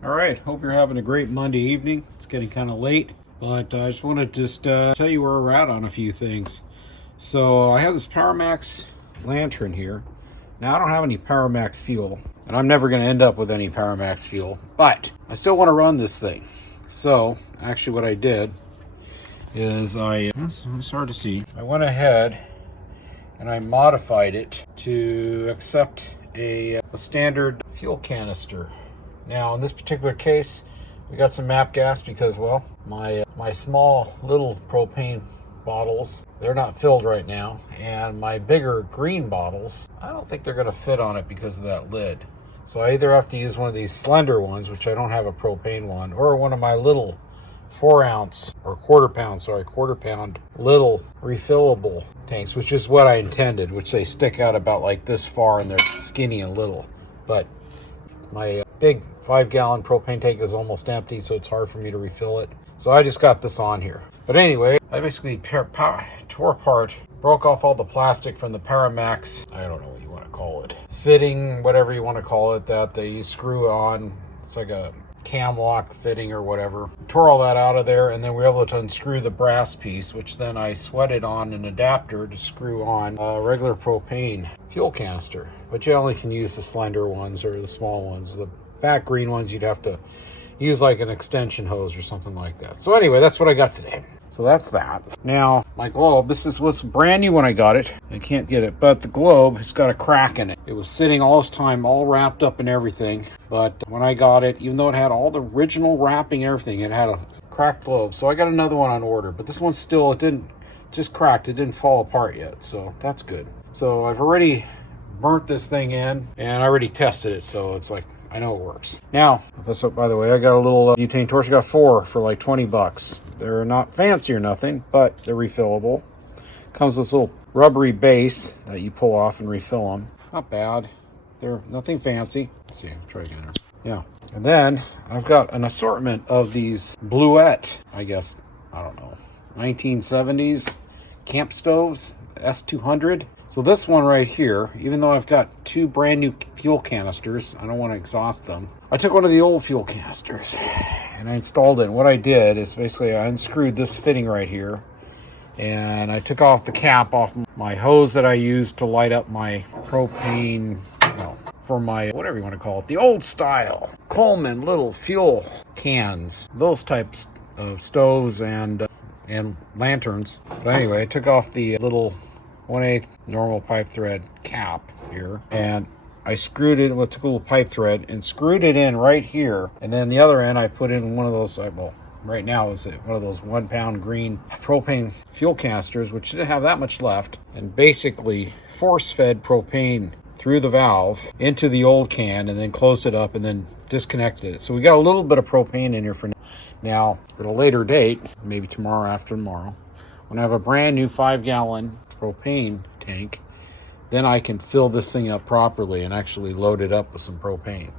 All right, hope you're having a great Monday evening. It's getting kind of late, but I just want to tell you where we're at on a few things. So I have this Powermax lantern here. Now I don't have any Powermax fuel, and I'm never going to end up with any Powermax fuel, but I still want to run this thing. So actually what I did is it's hard to see. I went ahead and I modified it to accept a standard fuel canister. Now in this particular case, we got some MAP gas because, well, my small little propane bottles, they're not filled right now, and my bigger green bottles, I don't think they're going to fit on it because of that lid. So I either have to use one of these slender ones, which I don't have a propane one, or one of my little 4 ounce or quarter pound little refillable tanks, which is what I intended, which they stick out about like this far and they're skinny and little. But my big 5-gallon propane tank is almost empty, so it's hard for me to refill it. So I just got this on here. But anyway, I basically tore apart, broke off all the plastic from the Powermax, I don't know what you want to call it, fitting, whatever you want to call it, that they screw on. It's like a cam lock fitting or whatever. Tore all that out of there, and then we were able to unscrew the brass piece, which then I sweated on an adapter to screw on a regular propane fuel canister. But you only can use the slender ones or the small ones. The fat green ones you'd have to use like an extension hose or something like that. So anyway, that's what I got today. So that's that. Now, my globe, this was brand new when I got it. I can't get it, but the globe has got a crack in it. It was sitting all this time, all wrapped up and everything. But when I got it, even though it had all the original wrapping and everything, it had a cracked globe. So I got another one on order, but this one still, just cracked. It didn't fall apart yet, so that's good. So I've already burnt this thing in, and I already tested it, so it's like, I know it works. Now, so by the way, I got a little butane torch. I got 4 for like 20 bucks. They're not fancy or nothing, but they're refillable. Comes with this little rubbery base that you pull off and refill them. Not bad. They're nothing fancy. Let's see, try again. Yeah. And then I've got an assortment of these Bleuet, I guess, I don't know, 1970s camp stoves, S200. So this one right here, even though I've got 2 brand new fuel canisters, I don't want to exhaust them. I took one of the old fuel canisters and I installed it. And what I did is basically I unscrewed this fitting right here, and I took off the cap off my hose that I used to light up my propane, well, for my, whatever you want to call it, the old style Coleman little fuel cans, those types of stoves and lanterns. But anyway, I took off the little 1/8 normal pipe thread cap here, and I screwed it with a little pipe thread and screwed it in right here. And then the other end I put in one of those, well, right now is one of those 1 pound green propane fuel canisters, which didn't have that much left, and basically force fed propane through the valve into the old can and then closed it up and then disconnected it. So we got a little bit of propane in here for now. Now, at a later date, maybe tomorrow, after tomorrow, when I have a brand new 5-gallon propane tank, then I can fill this thing up properly and actually load it up with some propane.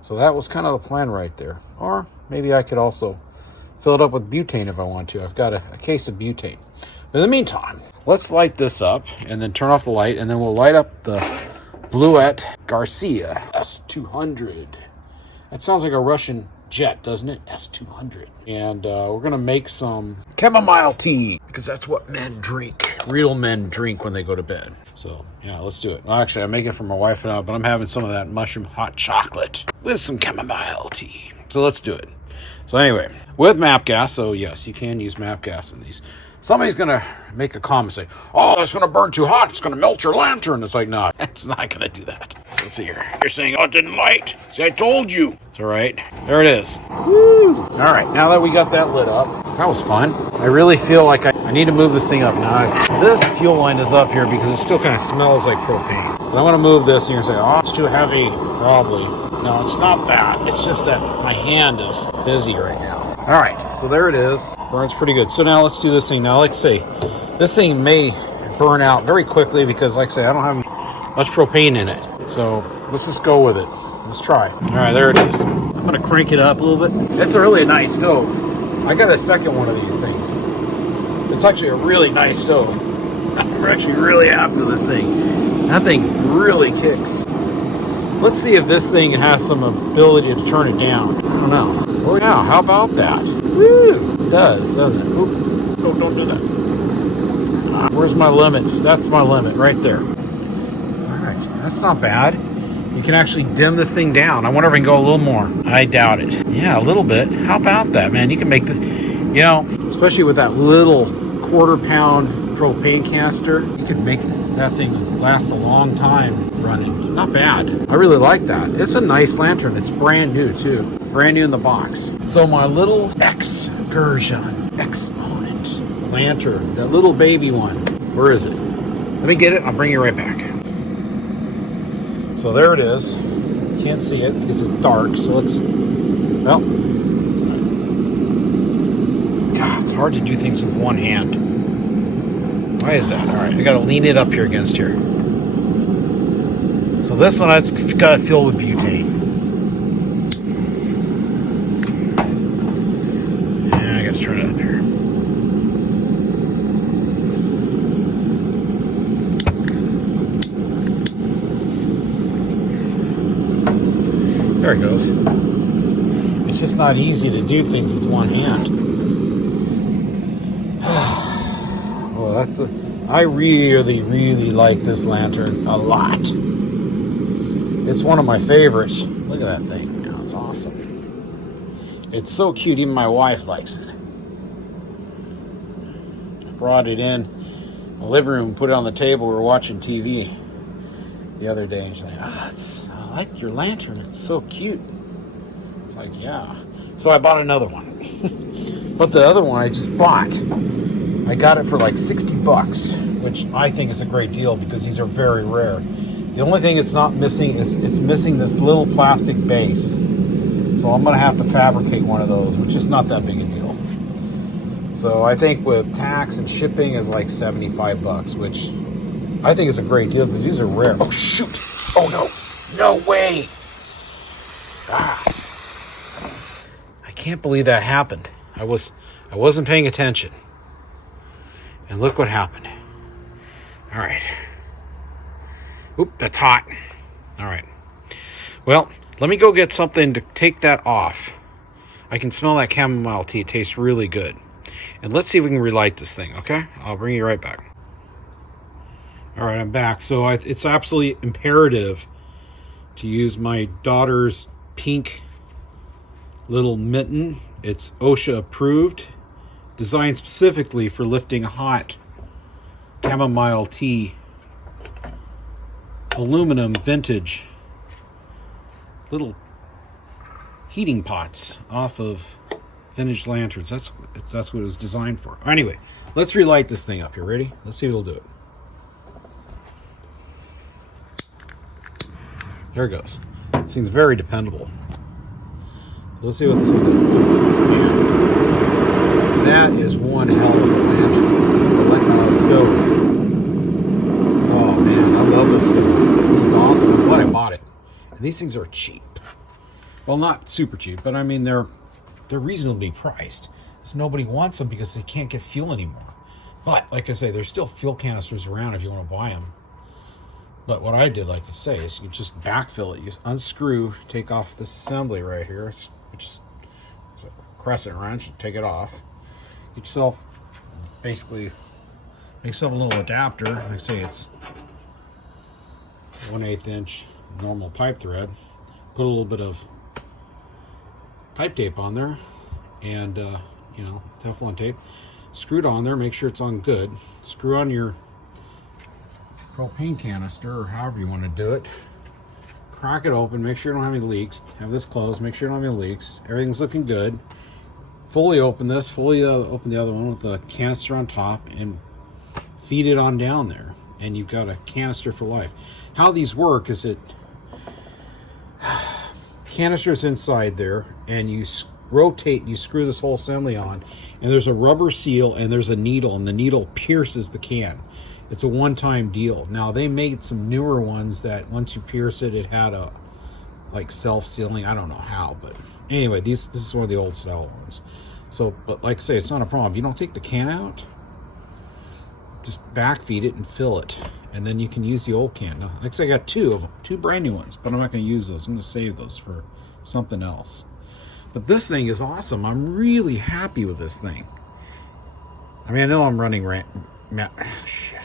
So that was kind of the plan right there. Or maybe I could also fill it up with butane if I want to. I've got a case of butane. But in the meantime, let's light this up and then turn off the light, and then we'll light up the Bleuet Garcia S200. That sounds like a Russian jet, doesn't it? S200. And we're gonna make some chamomile tea, because that's what men drink. Real men drink when they go to bed. So yeah, let's do it. Well, actually, I'm making it for my wife now, but I'm having some of that mushroom hot chocolate with some chamomile tea. So let's do it. So anyway, with MAP gas, so yes, you can use MAP gas in these. Somebody's gonna make a comment, say, "Oh, it's gonna burn too hot. It's gonna melt your lantern." It's like, no, it's not gonna do that. Let's see here. You're saying, "Oh, it didn't light." See, I told you. It's all right. There it is. Woo! All right, now that we got that lit up, that was fun. I really feel like I need to move this thing up now. This fuel line is up here because it still kind of smells like propane. But I'm gonna move this, and you're gonna say, "Oh, it's too heavy." Probably. No, it's not that. It's just that my hand is busy right now. All right, so there it is. Burns pretty good. So now let's do this thing. Now, like I say, this thing may burn out very quickly because, like I say, I don't have much propane in it. So let's just go with it. Let's try. All right, there it is. I'm gonna crank it up a little bit. It's a really nice stove. I got a second one of these things. It's actually a really nice stove. I'm actually really happy with this thing. That thing really kicks. Let's see if this thing has some ability to turn it down. don't know. Oh yeah, how about that? Woo! It does, doesn't it? Oop. Oh, don't do that. Where's my limits? That's my limit right there. All right, that's not bad. You can actually dim this thing down. I wonder if I can go a little more. I doubt it. Yeah, a little bit. How about that, man? You can make this, you know, especially with that little quarter-pound propane canister, you could make that thing last a long time running. Not bad. I really like that. It's a nice lantern. It's brand new, too. Brand new in the box. So my little Xcursion Exponent lantern, that little baby one. Where is it? Let me get it. I'll bring you right back. So there it is. Can't see it because it's dark. So it's, well, God, it's hard to do things with one hand. Why is that? All right, I gotta lean it up here against here. So this one, it's got to fill with butane. Yeah, I gotta turn it up here. There it goes. It's just not easy to do things with one hand. Well, that's I really, really like this lantern a lot. It's one of my favorites. Look at that thing. Oh, it's awesome. It's so cute. Even my wife likes it. Brought it in the living room, put it on the table. We were watching TV the other day, and she's like, I like your lantern. It's so cute. It's like, yeah. So I bought another one. But the other one I just bought. I got it for like 60 bucks, which I think is a great deal because these are very rare. The only thing it's not missing is it's missing this little plastic base. So I'm going to have to fabricate one of those, which is not that big a deal. So I think with tax and shipping is like 75 bucks, which I think is a great deal because these are rare. Oh, shoot. Oh, no. No way. I can't believe that happened. I wasn't paying attention. And look what happened. All right. Oop, that's hot. All right. Well, let me go get something to take that off. I can smell that chamomile tea. It tastes really good. And let's see if we can relight this thing, okay? I'll bring you right back. All right, I'm back. So it's absolutely imperative to use my daughter's pink little mitten. It's OSHA approved. Designed specifically for lifting hot chamomile tea, aluminum vintage little heating pots off of vintage lanterns. That's what it was designed for. Anyway, let's relight this thing up here. Ready? Let's see if it'll do it. There it goes. Seems very dependable. Let's see what this is. That is one hell of a lantern. Stove. Oh man, I love this stove. It's awesome. I'm glad I bought it. And these things are cheap. Well, not super cheap, but I mean they're reasonably priced. Because nobody wants them because they can't get fuel anymore. But like I say, there's still fuel canisters around if you want to buy them. But what I did, like I say, is you just backfill it. You unscrew, take off this assembly right here. It's just a crescent wrench, take it off. Get yourself, basically, make yourself a little adapter. Like I say, it's 1/8 inch normal pipe thread. Put a little bit of pipe tape on there, and Teflon tape. Screw it on there. Make sure it's on good. Screw on your propane canister, or however you want to do it. Crack it open. Make sure you don't have any leaks. Have this closed. Make sure you don't have any leaks. Everything's looking good. Fully open this, fully open the other one with a canister on top, and feed it on down there, and you've got a canister for life. How these work is canister's inside there, and you rotate, you screw this whole assembly on, and there's a rubber seal and there's a needle, and the needle pierces the can. It's a one-time deal. Now they made some newer ones that once you pierce it, it had a like self-sealing. I don't know how, but anyway, this is one of the old style ones. So, but like I say, it's not a problem. You don't take the can out, just backfeed it and fill it, and then you can use the old can. Now, like I say, I got two of them, two brand new ones, but I'm not going to use those. I'm going to save those for something else. But this thing is awesome. I'm really happy with this thing. I mean, I know I'm running shit.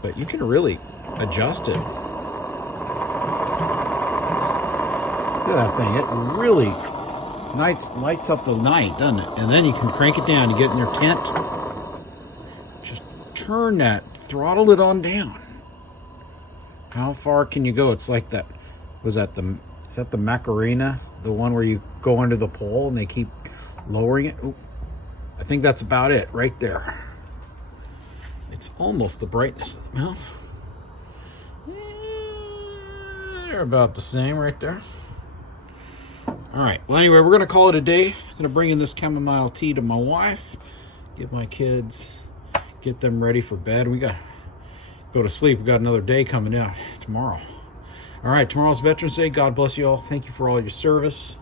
But you can really adjust it. Look at that thing. It really lights up the night, doesn't it? And then you can crank it down. You get in your tent. Just turn that, throttle it on down. How far can you go? It's like that. Is that the Macarena? The one where you go under the pole and they keep lowering it? Ooh, I think that's about it right there. It's almost the brightness. Well, they're about the same right there. All right. Well, anyway, we're going to call it a day. I'm going to bring in this chamomile tea to my wife, give my kids, get them ready for bed. We got to go to sleep. We got another day coming out tomorrow. All right. Tomorrow's Veterans Day. God bless you all. Thank you for all your service.